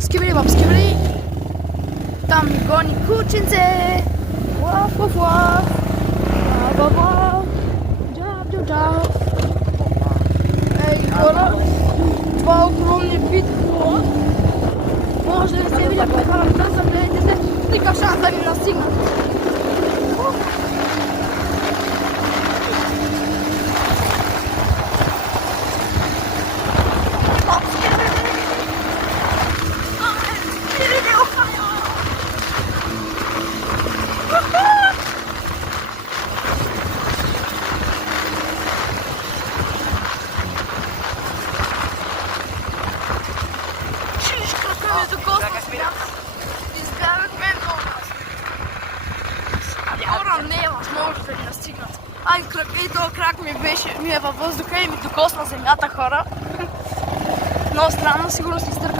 Скибли, баб, скибли. Там ми гони кученце. Лав, лав, лав. Лав, лав, лав. Джаб, джаб, джаб. Ей, хора. Това огромни битко. Може да се видя по хората, забележете се. Нека шанса ни настигнат. Ай, и този крак ми е във въздуха и ми докосна земята, хора. Много странно, сигурно си изтърпя